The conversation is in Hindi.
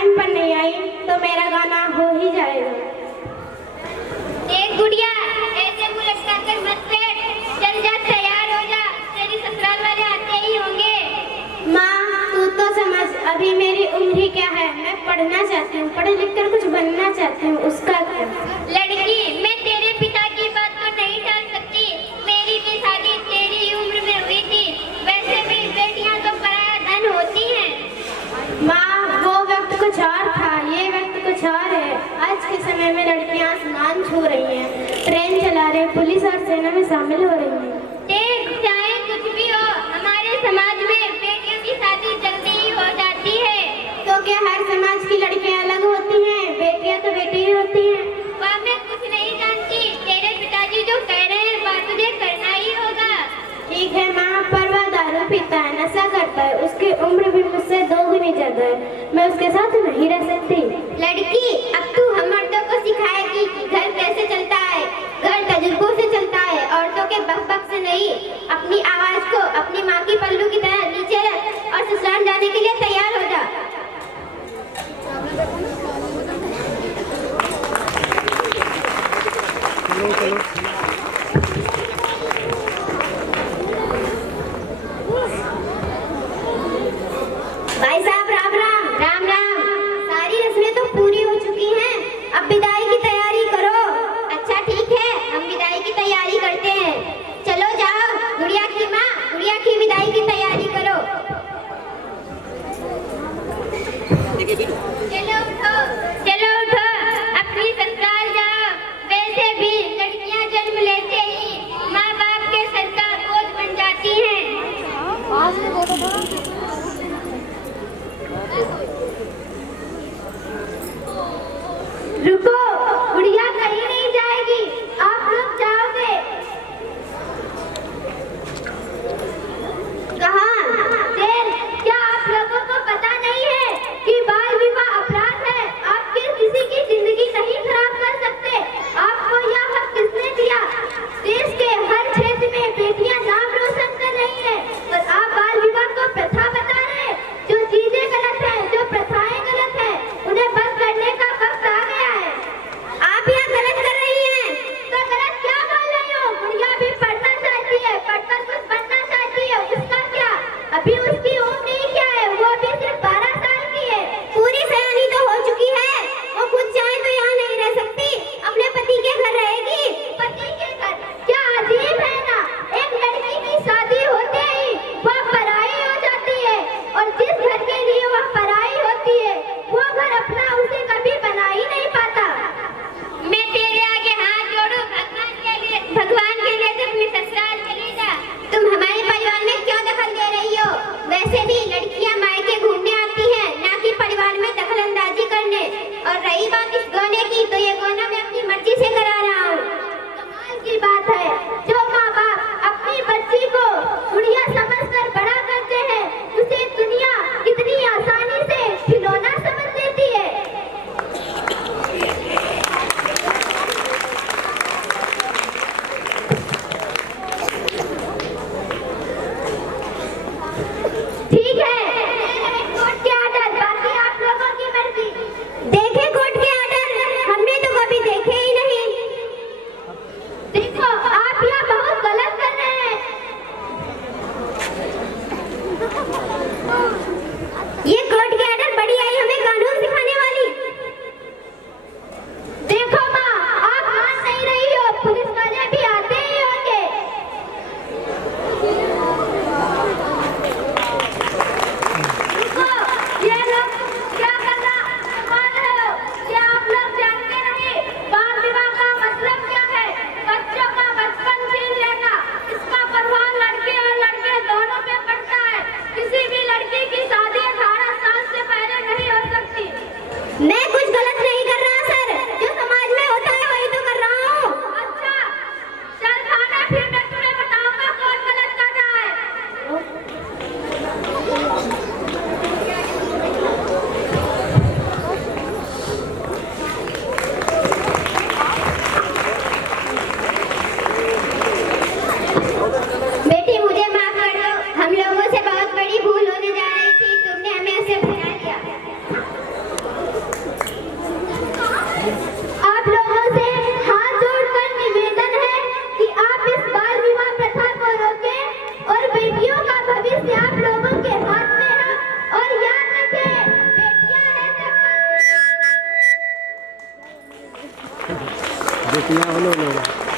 टाइम पर नहीं आई तो मेरा गाना हो ही जाएगा। देख गुड़िया, ऐसे मुंह लटकाकर मत बैठ, चल जा, तैयार हो जा, तेरी ससुराल वाले आते ही होंगे। माँ तू तो समझ, अभी मेरी उम्र ही क्या है, मैं पढ़ना चाहती हूँ, पढ़ लिख कर कुछ बनना चाहती हूँ, उसका क्या? लड़की, मैं तेरे पिता की बात को नहीं टाल सकती, मेरी भी शादी तेरी उम्र में हुई थी, वैसे भी बेटियां तो पराया धन होती हैं। माँ वो वक्त कुछ और था, ये वक्त कुछ और है। आज के समय में लड़कियाँ आसमान छू रही हैं, ट्रेन चला रहे, पुलिस और सेना में शामिल हो रही हैं। देख, चाहे कुछ भी हो, हमारे समाज में बेटियों की शादी जल्दी ही हो जाती है। तो क्या हर समाज की लड़कियाँ अलग होती हैं? बेटियाँ तो बेटी ही होती हैं। वह मैं कुछ नहीं जानती, तेरे पिताजी जो कह रहे हैं वह तुझे करना ही होगा। ठीक है माँ, पर वह दारू पीता है, नशा करता है, उसकी उम्र भी मुझसे 2 गुनी ज्यादा है, मैं उसके साथ नहीं रह सकती। लड़की, अब तू हम मर्दों को सिखाएगी कि घर कैसे चलता है। घर तजुर्बों से चलता है, औरतों के बक से नहीं। अपनी आवाज को अपनी माँ की पल्लू की तरह नीचे रख और ससुराल जाने के लिए तैयार हो जा। भाई साहब राम राम। राम राम। सारी रस्में तो पूरी हो चुकी हैं, अब विदाई की तैयारी करो। अच्छा ठीक है, हम विदाई की तैयारी करते हैं। चलो जाओ, गुड़िया की माँ, गुड़िया की विदाई की तैयारी करो। चलो उठो, अपनी ससुराल जाओ। वैसे भी लड़कियां जन्म लेते ही माँ बाप के सर का बोझ बन जाती हैं। रुको, गुड़िया कहीं नहीं जाएगी, आप लोग जाओगे। कहाँ? देर, क्या आप लोगों को पता नहीं है कि बाल विवाह अपराध है? आप किसी की जिंदगी नहीं खराब कर सकते। आपको यह हक किसने दिया? देश के हर क्षेत्र में बेटियां नाम रोशन कर रही हैं और आप बाल विवाह को प्रथा बता रहे हैं। जो चीजें गलत है, जो प्रथाएं गलत है, उन्हें बंद करने का वक्त आ गया है। आप यहाँ गलत कर रही हैं। तो गलत क्या बोल रही हो? गुड़िया भी पढ़ना चाहती है, पढ़कर कुछ बनना चाहती है, उसका क्या? अभी उसकी उम्र ही क्या है, वो भी सिर्फ 12 साल की है। पूरी सयानी तो हो चुकी है, वो खुद चाहे तो यहाँ नहीं रह सकती, अपने पति के घर रहेगी। पति के घर? क्या अजीब है ना, एक लड़की की शादी होते ही वह पराई हो जाती है और जिस घर के लिए वह पराई होती है वो घर अपना उसे कभी बना ही नहीं पाता। मैं तेरे आगे हाथ जोड़ूं, भगवान के लिए तो अपनी ससुराल चली जा। तुम हमारे परिवार में क्यों दखल दे रही हो? वैसे भी लड़कियां मायके घूमने आती हैं, ना कि परिवार में दखल अंदाजी करने। और रही बात इस गौने की, तो ये गौना मैं अपनी मर्जी से करा रहा हूँ। कमाल की बात है, जो माँ बाप अपनी बच्ची को गुड़िया समझकर बड़ा करते हैं, उसे दुनिया कितनी आसानी से खिलौना समझ लेती है। ठीक है, कोर्ट के आर्डर, बाकी आप लोगों की मर्जी। देखे कोर्ट के आर्डर, हमने तो कभी बेटियां उन्होंने